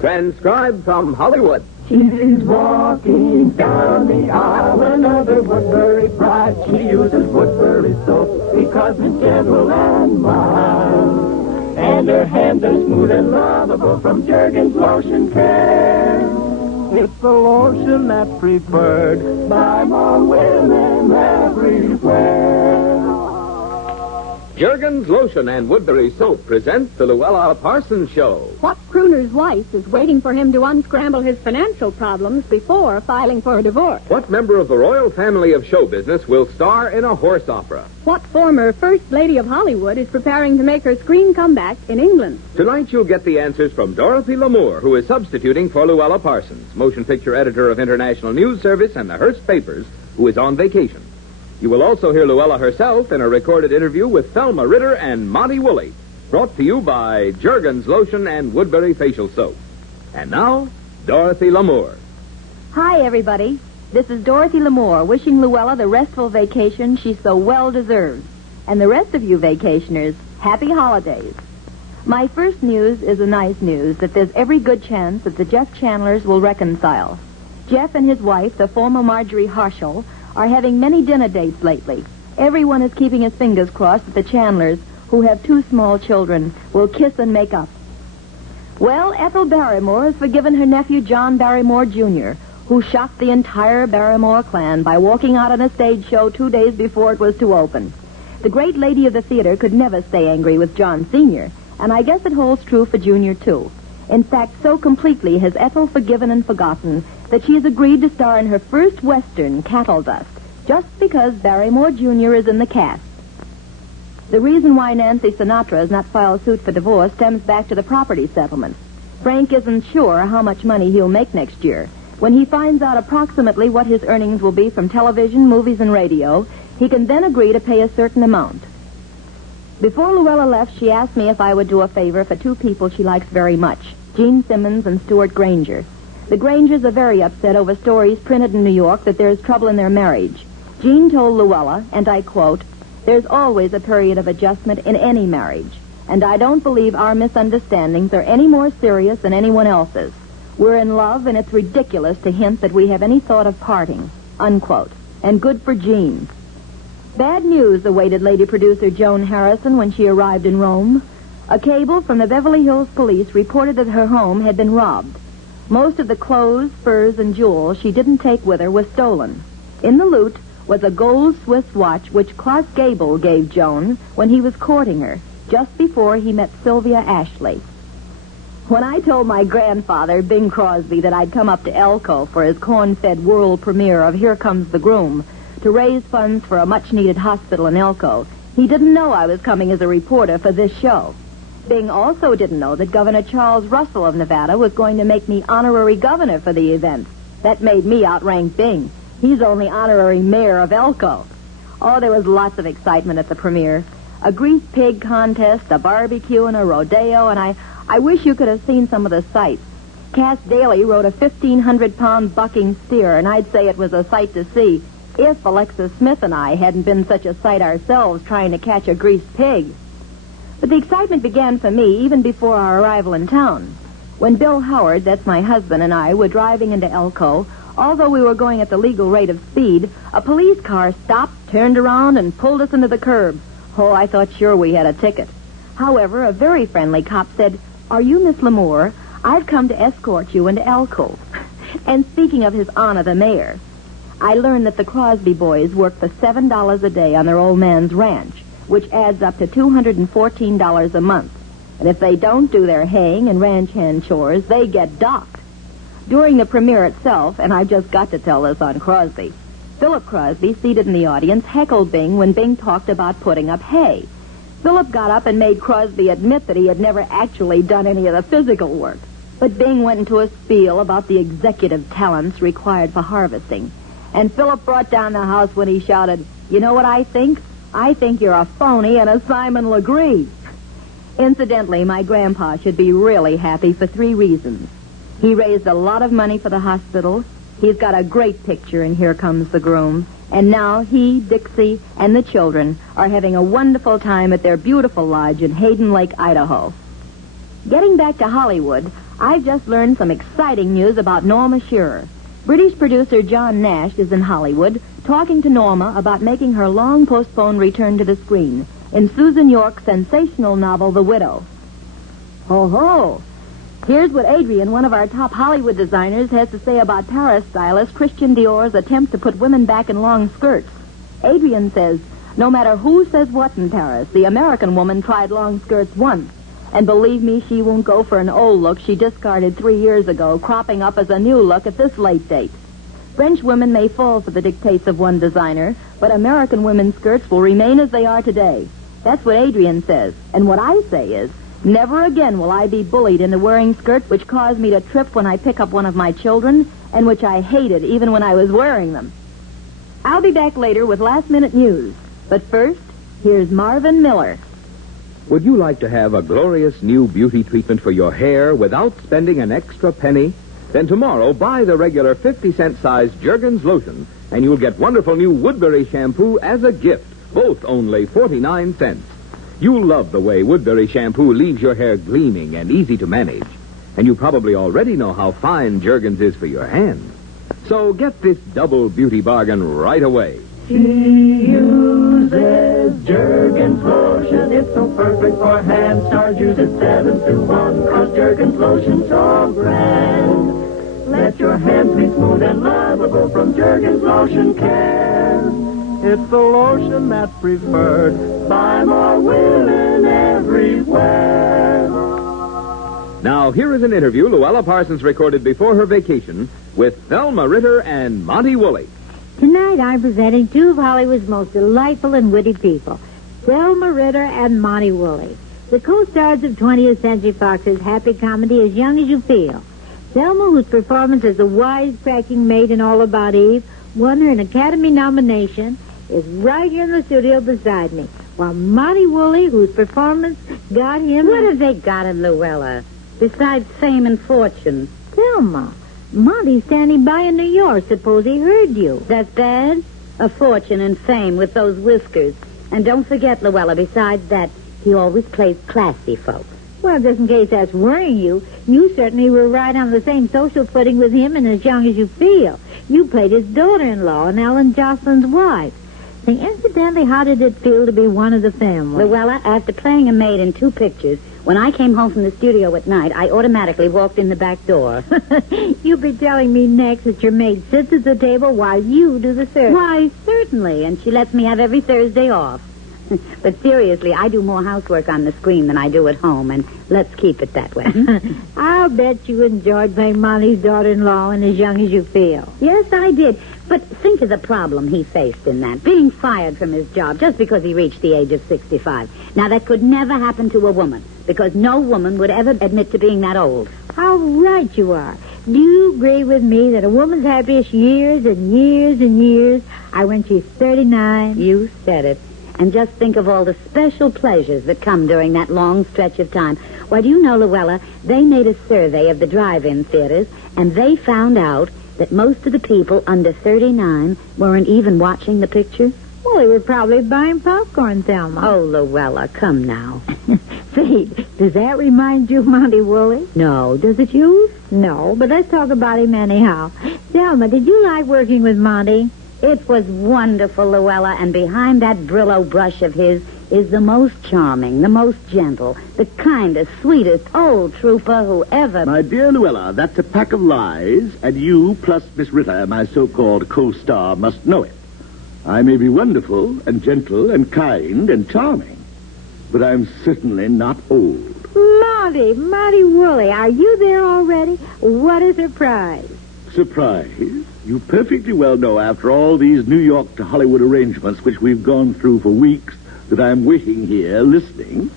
Transcribed from Hollywood. She's walking down the aisle, another Woodbury bride. She uses Woodbury soap because it's gentle and mild. And her hands are smooth and lovable from Jergens Lotion Care. It's the lotion that's preferred by more women everywhere. Jergens Lotion and Woodbury Soap present the Louella Parsons Show. What crooner's wife is waiting for him to unscramble his financial problems before filing for a divorce? What member of the royal family of show business will star in a horse opera? What former First Lady of Hollywood is preparing to make her screen comeback in England? Tonight you'll get the answers from Dorothy Lamour, who is substituting for Louella Parsons, motion picture editor of International News Service and the Hearst Papers, who is on vacation. You will also hear Louella herself in a recorded interview with Thelma Ritter and Monty Woolley, brought to you by Jergens Lotion and Woodbury Facial Soap. And now, Dorothy Lamour. Hi, everybody. This is Dorothy Lamour wishing Louella the restful vacation she so well deserves. And the rest of you vacationers, happy holidays. My first news is a nice news that there's every good chance that the Jeff Chandlers will reconcile. Jeff and his wife, the former Marjorie Harshall, are having many dinner dates lately. Everyone is keeping his fingers crossed that the Chandlers, who have 2 small children, will kiss and make up. Well, Ethel Barrymore has forgiven her nephew John Barrymore, Jr., who shocked the entire Barrymore clan by walking out on a stage show 2 days before it was to open. The great lady of the theater could never stay angry with John Sr., and I guess it holds true for Jr., too. In fact, so completely has Ethel forgiven and forgotten that she has agreed to star in her first Western, Cattle Dust, just because Barrymore Jr. is in the cast. The reason why Nancy Sinatra has not filed suit for divorce stems back to the property settlement. Frank isn't sure how much money he'll make next year. When he finds out approximately what his earnings will be from television, movies, and radio, he can then agree to pay a certain amount. Before Louella left, she asked me if I would do a favor for 2 people she likes very much, Gene Simmons and Stuart Granger. The Grangers are very upset over stories printed in New York that there's trouble in their marriage. Gene told Louella, and I quote, "There's always a period of adjustment in any marriage, and I don't believe our misunderstandings are any more serious than anyone else's. We're in love, and it's ridiculous to hint that we have any thought of parting," unquote. And good for Gene. Bad news awaited lady producer Joan Harrison when she arrived in Rome. A cable from the Beverly Hills Police reported that her home had been robbed. Most of the clothes, furs, and jewels she didn't take with her were stolen. In the loot was a gold Swiss watch which Clark Gable gave Joan when he was courting her, just before he met Sylvia Ashley. When I told my grandfather, Bing Crosby, that I'd come up to Elko for his corn-fed world premiere of Here Comes the Groom to raise funds for a much-needed hospital in Elko, he didn't know I was coming as a reporter for this show. Bing also didn't know that Governor Charles Russell of Nevada was going to make me honorary governor for the event. That made me outrank Bing. He's only honorary mayor of Elko. Oh, there was lots of excitement at the premiere. A greased pig contest, a barbecue, and a rodeo, and I wish you could have seen some of the sights. Cass Daly rode a 1,500-pound bucking steer, and I'd say it was a sight to see if Alexis Smith and I hadn't been such a sight ourselves trying to catch a greased pig. But the excitement began for me even before our arrival in town. When Bill Howard, that's my husband, and I were driving into Elko, although we were going at the legal rate of speed, a police car stopped, turned around, and pulled us into the curb. Oh, I thought sure we had a ticket. However, a very friendly cop said, "Are you Miss Lamour? I've come to escort you into Elko." And speaking of His Honor the Mayor, I learned that the Crosby boys work for $7 a day on their old man's ranch, which adds up to $214 a month. And if they don't do their haying and ranch hand chores, they get docked. During the premiere itself, and I just got to tell this on Crosby, Philip Crosby, seated in the audience, heckled Bing when Bing talked about putting up hay. Philip got up and made Crosby admit that he had never actually done any of the physical work. But Bing went into a spiel about the executive talents required for harvesting. And Philip brought down the house when he shouted, "You know what I think? I think you're a phony and a Simon Legree." Incidentally, my grandpa should be really happy for 3 reasons. He raised a lot of money for the hospital. He's got a great picture in Here Comes the Groom. And now he, Dixie, and the children are having a wonderful time at their beautiful lodge in Hayden Lake, Idaho. Getting back to Hollywood, I've just learned some exciting news about Norma Shearer. British producer John Nash is in Hollywood talking to Norma about making her long-postponed return to the screen in Susan York's sensational novel, The Widow. Ho-ho! Here's what Adrian, one of our top Hollywood designers, has to say about Paris stylist Christian Dior's attempt to put women back in long skirts. Adrian says, no matter who says what in Paris, the American woman tried long skirts once. And believe me, she won't go for an old look she discarded 3 years ago, cropping up as a new look at this late date. French women may fall for the dictates of one designer, but American women's skirts will remain as they are today. That's what Adrian says. And what I say is, never again will I be bullied into wearing skirts which cause me to trip when I pick up one of my children, and which I hated even when I was wearing them. I'll be back later with last-minute news. But first, here's Marvin Miller. Would you like to have a glorious new beauty treatment for your hair without spending an extra penny? Then tomorrow, buy the regular 50-cent size Jergens lotion, and you'll get wonderful new Woodbury shampoo as a gift, both only 49 cents. You'll love the way Woodbury shampoo leaves your hair gleaming and easy to manage. And you probably already know how fine Jergens is for your hands. So get this double beauty bargain right away. She uses Jergens lotion. It's so perfect for hands. Stars use it 7-to-1. 'Cause Jergens lotion's so grand. Let your hands be smooth and lovable from Jergens Lotion Care. It's the lotion that's preferred by more women everywhere. Now, here is an interview Louella Parsons recorded before her vacation with Thelma Ritter and Monty Woolley. Tonight I'm presenting two of Hollywood's most delightful and witty people, Thelma Ritter and Monty Woolley, the co-stars of 20th Century Fox's happy comedy As Young as You Feel. Thelma, whose performance as the wisecracking maid in All About Eve won her an Academy nomination, is right here in the studio beside me, while Monty Woolley, whose performance got him... What have they got in Louella, besides fame and fortune? Thelma, Monty's standing by in New York. Suppose he heard you. That's bad? A fortune and fame with those whiskers. And don't forget, Louella, besides that, he always plays classy folks. Well, just in case that's worrying you, you certainly were right on the same social footing with him in As Young as You Feel. You played his daughter-in-law and Ellen Jocelyn's wife. Say, incidentally, how did it feel to be one of the family? Louella, after playing a maid in 2 pictures, when I came home from the studio at night, I automatically walked in the back door. You'll be telling me next that your maid sits at the table while you do the service. Why, certainly, and she lets me have every Thursday off. But seriously, I do more housework on the screen than I do at home, and let's keep it that way. I'll bet you enjoyed playing Monty's daughter-in-law in As Young as You Feel. Yes, I did. But think of the problem he faced in that. Being fired from his job just because he reached the age of 65. Now, that could never happen to a woman, because no woman would ever admit to being that old. How right you are. Do you agree with me that a woman's happiest years and years and years are when she's 39? You said it. And just think of all the special pleasures that come during that long stretch of time. Why, do you know, Louella, they made a survey of the drive-in theaters, and they found out that most of the people under 39 weren't even watching the picture? Well, they were probably buying popcorn, Thelma. Oh, Louella, come now. Say, does that remind you of Monty Woolley? No, does it you? No, but let's talk about him anyhow. Thelma, did you like working with Monty? It was wonderful, Louella, and behind that Brillo brush of his is the most charming, the most gentle, the kindest, sweetest old trooper who ever... My dear Louella, that's a pack of lies, and you, plus Miss Ritter, my so-called co-star, must know it. I may be wonderful and gentle and kind and charming, but I'm certainly not old. Monty Woolley, are you there already? What a surprise. Surprise? You perfectly well know, after all these New York to Hollywood arrangements which we've gone through for weeks, that I'm waiting here, listening.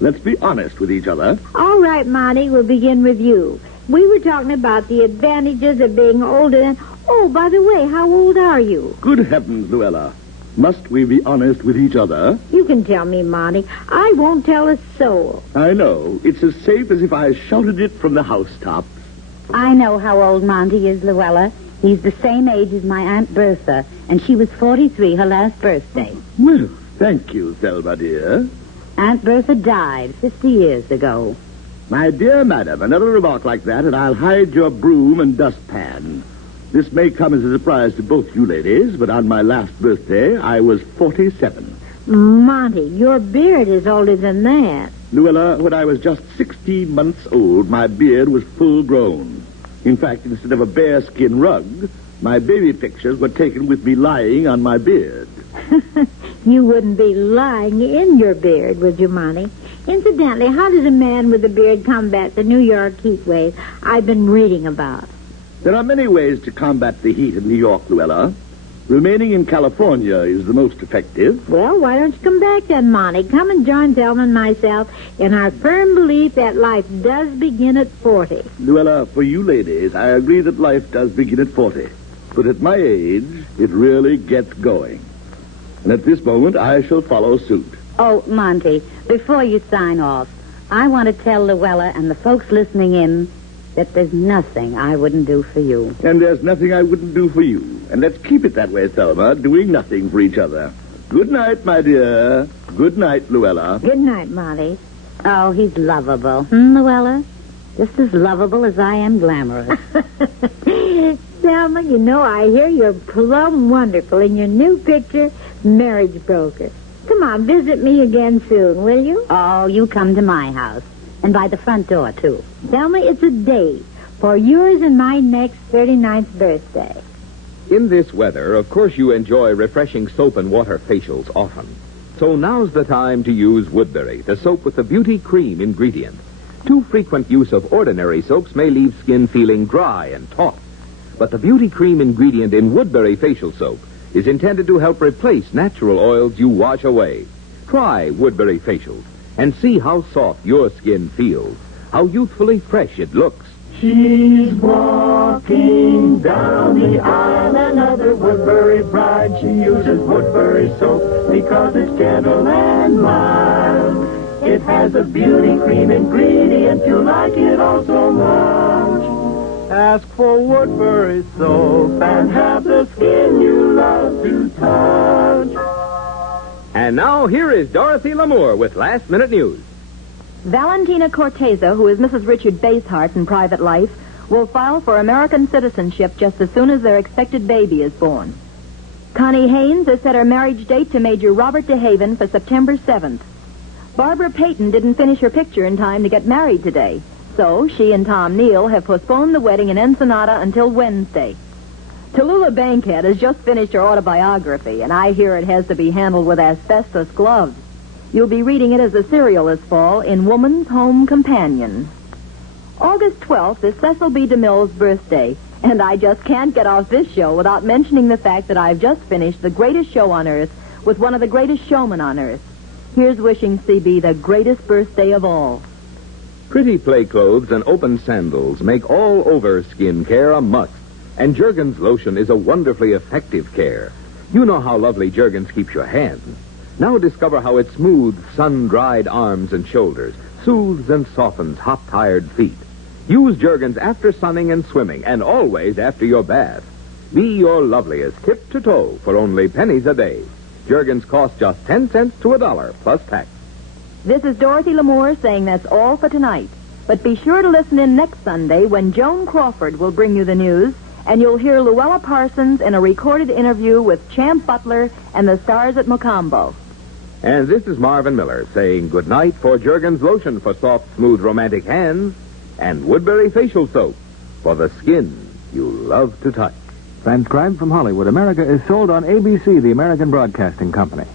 Let's be honest with each other. All right, Monty, we'll begin with you. We were talking about the advantages of being older than... Oh, by the way, how old are you? Good heavens, Louella. Must we be honest with each other? You can tell me, Monty. I won't tell a soul. I know. It's as safe as if I shouted it from the housetops. I know how old Monty is, Louella. He's the same age as my Aunt Bertha, and she was 43 her last birthday. Well, thank you, Thelma, dear. Aunt Bertha died 50 years ago. My dear madam, another remark like that, and I'll hide your broom and dustpan. This may come as a surprise to both you ladies, but on my last birthday, I was 47. Monty, your beard is older than that. Louella, when I was just 16 months old, my beard was full grown. In fact, instead of a bearskin rug, my baby pictures were taken with me lying on my beard. You wouldn't be lying in your beard, would you, Monty? Incidentally, how does a man with a beard combat the New York heat wave I've been reading about? There are many ways to combat the heat in New York, Louella. Remaining in California is the most effective. Well, why don't you come back then, Monty? Come and join Thelma and myself in our firm belief that life does begin at 40. Louella, for you ladies, I agree that life does begin at 40. But at my age, it really gets going. And at this moment, I shall follow suit. Oh, Monty, before you sign off, I want to tell Louella and the folks listening in that there's nothing I wouldn't do for you. And there's nothing I wouldn't do for you. And let's keep it that way, Thelma, doing nothing for each other. Good night, my dear. Good night, Louella. Good night, Monty. Oh, he's lovable. Louella? Just as lovable as I am glamorous. Thelma, you know, I hear you're plumb wonderful in your new picture, Marriage Broker. Come on, visit me again soon, will you? Oh, you come to my house. And by the front door, too. Thelma, it's a date for yours and my next 39th birthday. In this weather, of course, you enjoy refreshing soap and water facials often. So now's the time to use Woodbury, the soap with the beauty cream ingredient. Too frequent use of ordinary soaps may leave skin feeling dry and taut. But the beauty cream ingredient in Woodbury facial soap is intended to help replace natural oils you wash away. Try Woodbury facials and see how soft your skin feels, how youthfully fresh it looks. She's walking down the aisle, another Woodbury bride. She uses Woodbury soap because it's gentle and mild. It has a beauty cream ingredient, you like it all so much. Ask for Woodbury soap and have the skin you love to touch. And now, here is Dorothy Lamour with last-minute news. Valentina Corteza, who is Mrs. Richard Basehart in private life, will file for American citizenship just as soon as their expected baby is born. Connie Haynes has set her marriage date to Major Robert DeHaven for September 7th. Barbara Payton didn't finish her picture in time to get married today, so she and Tom Neal have postponed the wedding in Ensenada until Wednesday. Tallulah Bankhead has just finished her autobiography, and I hear it has to be handled with asbestos gloves. You'll be reading it as a serial this fall in Woman's Home Companion. August 12th is Cecil B. DeMille's birthday, and I just can't get off this show without mentioning the fact that I've just finished The Greatest Show on Earth with one of the greatest showmen on Earth. Here's wishing CB the greatest birthday of all. Pretty play clothes and open sandals make all-over skin care a must. And Jergens lotion is a wonderfully effective care. You know how lovely Jergens keeps your hands. Now discover how it smooths sun-dried arms and shoulders, soothes and softens hot, tired feet. Use Jergens after sunning and swimming, and always after your bath. Be your loveliest tip to toe for only pennies a day. Jergens cost just 10 cents to $1 plus tax. This is Dorothy Lamour saying that's all for tonight. But be sure to listen in next Sunday when Joan Crawford will bring you the news, and you'll hear Louella Parsons in a recorded interview with Champ Butler and the stars at Mocambo. And this is Marvin Miller saying goodnight for Jergens lotion for soft, smooth, romantic hands and Woodbury facial soap for the skin you love to touch. Transcribed from Hollywood, America is sold on ABC, the American Broadcasting Company.